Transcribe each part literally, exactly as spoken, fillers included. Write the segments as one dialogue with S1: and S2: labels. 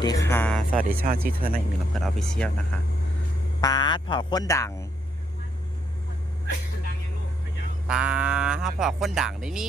S1: ดีค่ะสวัสดีช่องชีเธอในอีกหนึ่งลำเพลินออฟฟิเชียลนะคะป้าผอคนดังป้าถ้าผอคนดังได้นี่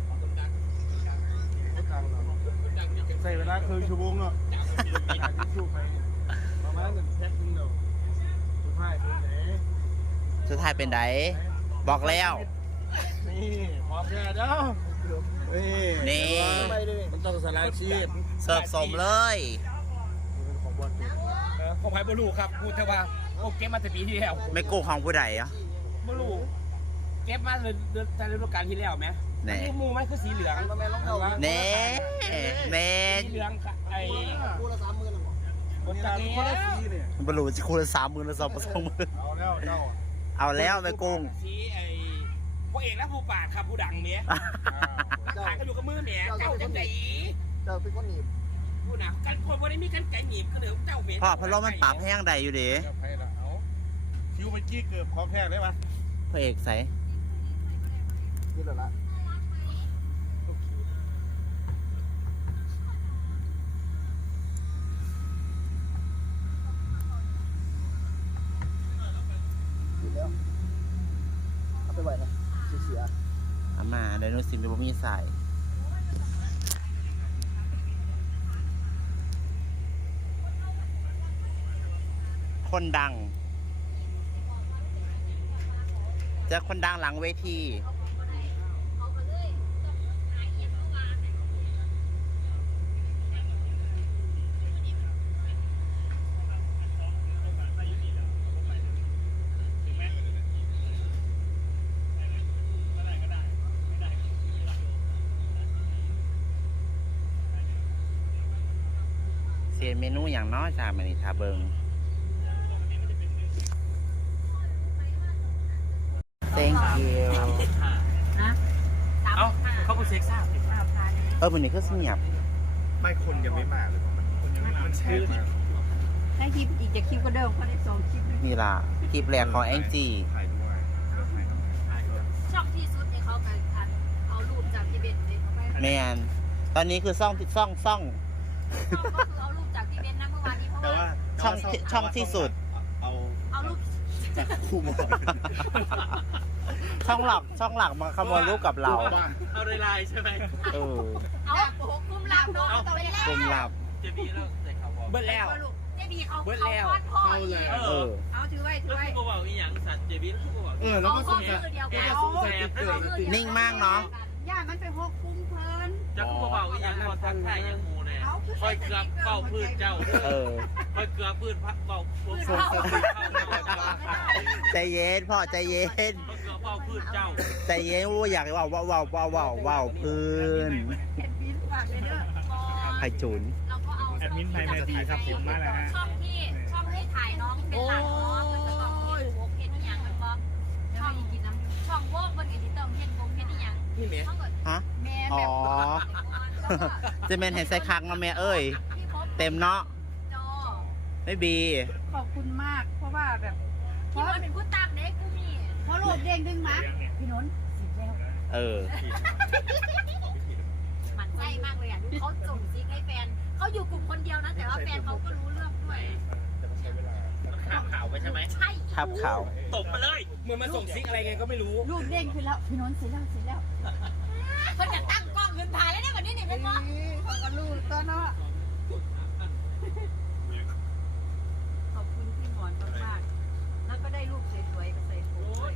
S2: ใส่เวลาคืนชั่วโมงเนาะหาทิชชู่ไปประมาณหนึ่งแพ็คนึงเนาะสุดท้ายเป็นไหน
S1: สุดท้ายเป็นไดบอกแล้ว
S2: นี่พร้อมแล้วเด้อนี่
S1: นี่
S2: มันต้องสลายชีพ
S1: เสิร์ฟสมเลย
S2: เป็นของบอลตัว
S3: ของไผ่บลูครับพูดแต่ว่าโอ้เก็บมาแต่ปีที่แล้ว
S1: ไม่กู้ของผู้ใดอ่ะ
S3: บลูเก็บมาเลยเดือนแต่ฤดูกาลที่แล้วไหม
S1: แน่
S3: มูมันคือสีเหลือง
S2: แม่ลองเอา
S1: เน่เน่
S3: สีเหลืองค่ะไอ้
S2: คู่ละสามหมื่นหรอบ
S3: น
S2: นี่
S3: จั
S2: นะ
S3: กร
S2: คู่ละ
S3: เนี้ย
S2: สีเนี่ย
S1: บรรลุจะคูณสามหมื่นหรือสองสองหมื่น
S2: เอาแล้วเจ้า
S1: เอาแล้วไม่กุ้ง
S3: สีไอ้พระเอกและผู้ปราดครับผู้ดังเมีย
S2: เจ้า
S3: ขายกันอยู่กับมือเมียเจ้าจังไง
S2: เจ้าเป็นคนหนีบ
S3: ผู้น่ะกันคนวันนี้มีกันไก่หนีบก็เหลือเจ้าเมีย
S1: พ่อพะโล้มันปรับแห้งใดอยู่ดิ
S2: เจ้าไพ่ละเอาคิวไปกี้เกือบของแพงได้ปะ
S1: พระเอกใส่
S2: นี่แหละละกินแล้วเอาไปไหวนะเสีย
S1: อามาไดโนซิมเป็นบ่มีใส่คนดังเจอคนดังหลังเวทีเสียเมนูอย่างน้อยจากมันนี่ทาเบิง thank you
S3: เอ้าเขาพูดเซ็กซ์ซ่า
S1: เออมันนี่ก็เงียบ
S2: ไม่คนยังไม่มาเลยมันคนยังไม่มามันแชร์มา
S4: ได้คลิปอีกจะคลิปก็เดิมเขาได้สองคลิปเลย
S1: นี่ล่ะคลิปแรกของแองจี้
S2: ถ่ายด้วยถ่ายด้วย
S4: ช่องที่สุดเนี่ยเขากันอันเอารูปจากที่เบนเลยเขาไป
S1: แมนตอนนี้คือซ่องซ่องซ่อง
S4: ช่องก็คือเอารูปจากที่เบนนะเมื่อวานนี้เพราะ
S2: แต่
S4: ว่า
S2: ว่า
S1: ช่องที่ช่องที่สุด
S2: เอา
S4: เอารูป
S2: จากคู่มอ
S1: ช่องหลักช่องหลักมาขโมยรูปกับเรา
S3: เอาในไลน์ใช่ไหม
S1: เออ
S4: เอาโอ้โหคุ้มลับเนาะเอาไปแล้ว
S1: กลุ่มหลับ
S3: เจบีแล้วใส่ข่าวบอกเบิ้ลแล้ว
S4: เจบีเขา
S3: เบิด
S4: เขา
S3: แล้ว
S4: ทอดพ่ออีก
S1: เออ
S4: เอาถือไว้ถือ
S3: แล้ว
S4: ไว้
S3: คือบอกอีหยังสัตว์เจบีแล้วคือบอก
S2: เออแล้วก็สงสัย
S4: เดียว
S3: แก
S4: กัน
S3: สงสัยเกิด
S1: นิ่งมากเนาะ
S4: ย่ามันไปหกคุ้มเพลิน
S3: จะคือบอกอีหยังพอทักทายยังงูเนี่ยคอยเกือบเป่าพืชเจ้า
S1: เออ
S3: คอยเกือบพืชพักเป่าพืช
S4: ส่งสติ
S1: ใจเย็นพ่อใจเย็น
S3: คอยเกือบเป่าพืชเจ้า
S1: ใจเย็นว่าอยากว่าว่าว่าว่าว่าว่าพื้น
S4: เห็นบินฝากเลยเด้อ
S1: ไผ่จุน
S4: เราก็เอา
S5: แอดมินไทยแมดีครับผมมาแล้วฮะ
S4: ช่องที่ช่องที่ถ่ายน้องเป็นหลักเนาะมันจะต้องเห็นวงเห็นอีหยังมันบอกช่องกินน้ำช่องโวกบนกินที่ต้องเห็นวงเห็นอีหยัง
S3: นี่เมีย
S4: ช่องเกิด
S1: ฮะ
S4: แม่
S1: อ๋
S4: แบ
S1: อบ จะเป็นเห็นใส่คักมาแม่เอ้ย
S4: ที่พบ
S1: เต็มเนาะ
S4: จอ
S1: ไม่บี
S6: ขอบคุณมาก เพราะว่าแบบ
S4: ที่มันเป็นผู้ตามเด็กกูมี
S6: เพราะโลกเด้งดึงมาพี่นนท์สิบแล้ว
S1: เออ
S4: หมันไส้มากเลยอ่ะดูเขาส่งซิกให้แฟนเขาอยู่กลุ่มคนเดียวนะแต่ว่าแฟนเขาก็รู้เรื่องด้วย
S3: ข่าวข่าวไปใช่ไหม
S4: ใช่
S1: ทับเขา
S3: ตบมาเลยเหมือนมาส่งซิกอะไรไงก็ไม่รู้
S6: ลูกเด้งขึ้นแล้วพี่นนท์เสร็จแล้วเสร็จแล้ว
S4: เพิ่นจะตั้งกล้องขึ้นถ่ายแล้วเนี่ยวันนี้เนี่ยเห็นปะ
S6: เขาก็ลูกตอนเนาะ
S4: ขอบคุณพี่หมอนมากๆแล้วก็ได้รูปสวยๆกับใส่โค้ด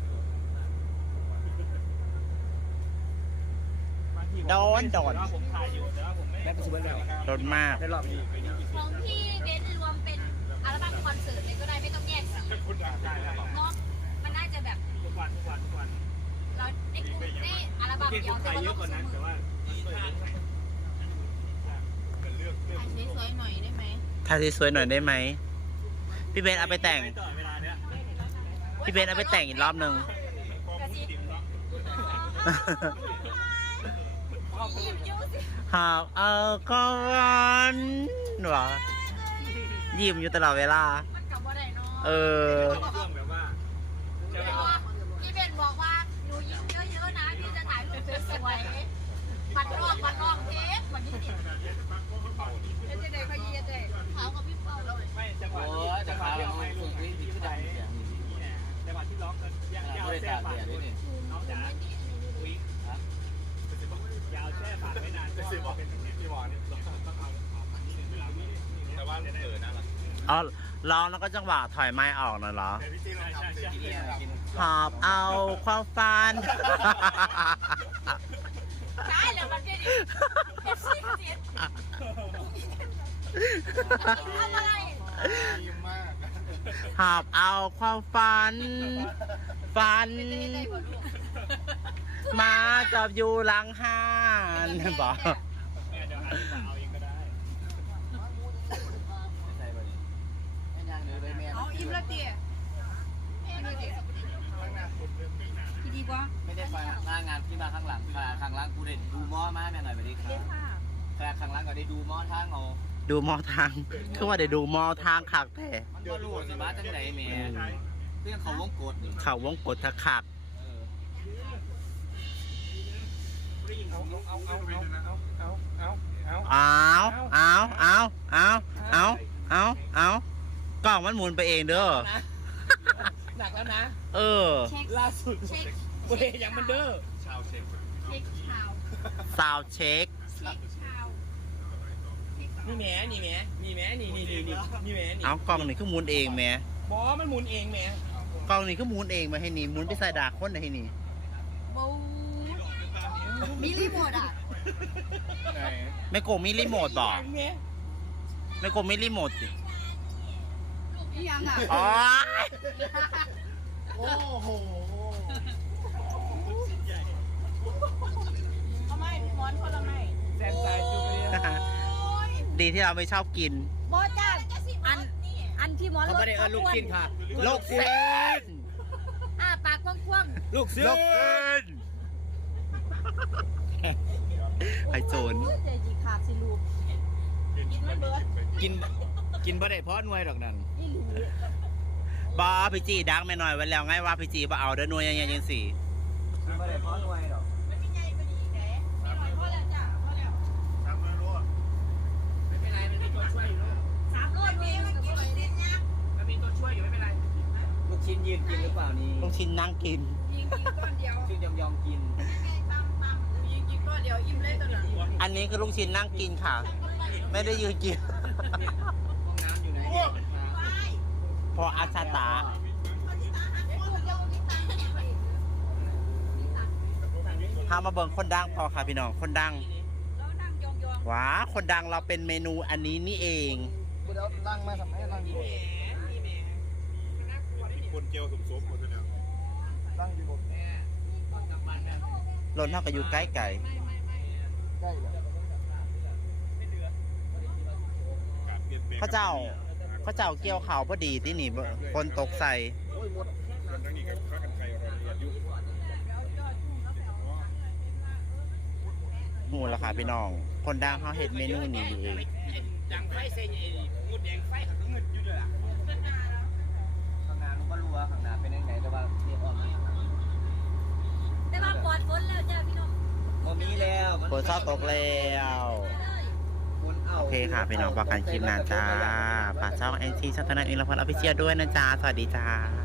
S1: โดนโดน
S3: ผมถ่ายอยู่แต่ว่าผมไม่ได้ประสบการณ์
S1: โดนมาก
S3: ในรอบนี้
S4: ของพี่เบนรวมเป็นอัลบั้มคอนเสิร์ตเลยก็ได้ไม่ต้องแยกสีเนาะมันน่าจะแบบ
S3: ทุกวันทุกวันทุกวัน
S4: เราในกลุ่มได้อัลบั้ม
S3: เก่ง
S4: เดี
S3: ค
S4: ยวน แต่
S3: ไทย
S4: ว่า
S3: เย
S4: ต้
S3: อะ
S4: อง
S3: กว่านั้น
S4: ซื้
S3: แต่
S4: อ
S3: ว่า
S4: ถ่ายสวยๆหน่อยได้ไหม
S1: ถ่ายสวยๆหน่อยได้ไหม พี่เบนเอาไปแต่ง
S3: ต่อเวลาเนี้ย
S1: พี่เบนเอาไปแต่งอีกรอบหนึ่ง
S4: กระซิบยิ้มยิ้มสิ
S1: หากเอาก็วันหวะยิ้มอยู่ตลอดเวลา
S4: มันกลับว่าได้เนาะ
S1: เออ
S3: ช่วงแบบว่าจะแบบว่า
S4: พี่เบนบอกว่าหนูยิ้มเยอะๆนะพี่จะถ่ายรูปสวยๆปัดรอบปัดรอบเทปวันนี้ดิเดี๋ยวจะได้ขยี้เลย
S5: แช่ปากด้วยนี่น้องจ๋าอุ้ยยาวแช่ปากไม่นานก็เป็นแบบนี้พี่บอลนี่ต้องเอาเอามันนี่เวลาไม่แต่ว่าเออน่ารัก
S1: อ๋อร้องแล้วก็จังหวะถอยไม้ออกน่ะเหรอ
S5: พี่จีนใช่ใช่
S1: หอบเอาความฝัน
S4: ใช่แล้วมันเป็นเอฟซีเจ็ดทำอะไร
S2: ดีมาก
S1: หอบเอาความฝัน ฝัน มาจับอยู่หลังห้านบอก
S5: แม่จะหาที่มาเอาเองก็ได้
S6: เอาอิ่มแล้วเตี๋ยพี่ดีบ่
S7: ไม่ได้ไปหน้างานที่มาข้างหลังขนาดข้างหลังกูเด่นดูหม้อมาแม่หน่อยไปดิครับ
S6: เล่นค่ะ
S7: ขนาดข้างหลังก็ได้ดูหม้อทางเอา
S1: ดูมอทาง คือว่าได้ดูมอทางขักแท้
S7: มันก็รู้สิบ้าจังไหนแม่เรื่องเขาวงกดนี่
S1: เขาวงกดทะขัก
S7: เออ
S2: เอาเอาเอาเอาเอาเอาเอาเอา
S1: เอาเอาเอาเอาเอาเอาเอากล้องมันหมุนไปเองเด้อ
S7: หนักแล้วนะ
S1: เออ
S6: เช็ค
S7: ล่าสุด
S6: เช็ค
S7: เว้ยยังมันเด้อ
S5: ชาวเช็ค
S6: เช็คชาว
S1: ซาวเช็ค
S6: เช็คชาว
S7: นี่แหมนี่แหมนี่แหมนี่นี่นี่นี่นี่แหมนี่
S1: เอากล้องนี่คือหมุนเองแหม่
S7: บอมันหมุนเองแหม
S1: กล้องนี่คือหมุนเองมาให้นี่หมุนไปใส่ดากคนให้นี่
S6: บูมีรีโมทอ่ะ
S2: ไหน
S1: ไม่โกงมีรีโมทบอก
S7: แหม
S1: ไม่โกงมีรีโมทสิ
S6: นี่ยังอ่ะ
S1: อ๋อ
S2: โอ้โห
S6: เอาไม่หมอนคนละไม่
S7: แซนซายจูเลีย
S1: ดีที่เราไม่ชอบกิน
S6: บอจ้าอันอันที่หมอน
S7: เขาไม่ได้เอิ้นลูกชิ้นค่ะ
S1: ลูกเส้น
S6: อ่าปากกว้าง
S7: ลูกเสือ
S1: ลูกเส้นไอโจร
S6: ๆเจจีขาดสิลูกกินไม่เบิร์ด
S7: กินกินบ่ได้เพราะหน่วยดอกนั่น
S6: นี่หลี
S1: บอพี่จีดังไม่หน่อยไว้แล้วไงว่าพี่จีบ่เอาเด้อหน่วยยังยังยังสี่
S7: กินบ่ได้เพราะหน่วยดอก
S6: ไม่มีไงพอดีแกไม่หน่อยพอแล้วจ้ะพอแล้ว
S2: ทำมารู้
S7: ไม่เป็นไรมันมีตัวช่วยอยู่ลูก
S6: สามร้อยเมตรมันกินเส้นยักษ์
S7: มันมีตัวช่วยอยู่ไม่เป็นไรลูกชิ้นยืนกินหรือเปล่านี่
S1: ลูกชิ้นนั่งกิน
S6: ยิงกินก้อนเดียว
S7: ชื่อยอมยอมกิน
S6: ตำตำยิงกินก้อนเดียวอิ่มเลยตอนนั้น
S1: อันนี้คือลูกชิ้นนั่งกินค่ะ ไม่ได้ยืนกิน
S7: ห้องน้ำอยู่ไหน
S1: พออาชาตาพามาเบิ่งคนดังพอค่ะพี่น้องคนดัง
S6: แล้วนั่งยองๆ
S1: ว้าคนดังเราเป็นเมนูอันนี้นี่เอง
S2: กูเดี๋ยวนั่งมาทำไมนั่งอยู่
S5: คนเจียวสมสมหมดเลย
S2: นั่งอยู่บน
S1: รถเท่ากับอยู่ใกล้ไก่
S2: ใกล้เลย
S1: พระเจ้าพระเจ้าเกี่ยวข่าวพอดีที่นี่บ่คนตกใส่
S2: โอ้ยหมด
S5: คนทั้งนี้ก็ค้ากันไกลเราเรียนยุ
S1: หูราคาพี่น้อง คนดังเขาเห็ดเมนูนี้เอง
S7: ดังไฟเซนไอ้งุดแดงไฟเขาก็งึดอยู่ด้วยล่ะข้างหน้ารู้ว่ารู้ว่าข้างหน้าเป็นยังไงแต่ว่าเรียบอ่อน
S4: แต่ว่าปลอดฝนแล้วจ้าพี่น้อง
S7: พอมีแล้ว
S1: ฝนชอบตกแล้ว โอเคค่ะ พี่น้องประกันคลิปหน้าจ้าฝากช่องแอนซีชัตนาอินทร์พลอภิเชียด้วยนะจ้า สวัสดีจ้า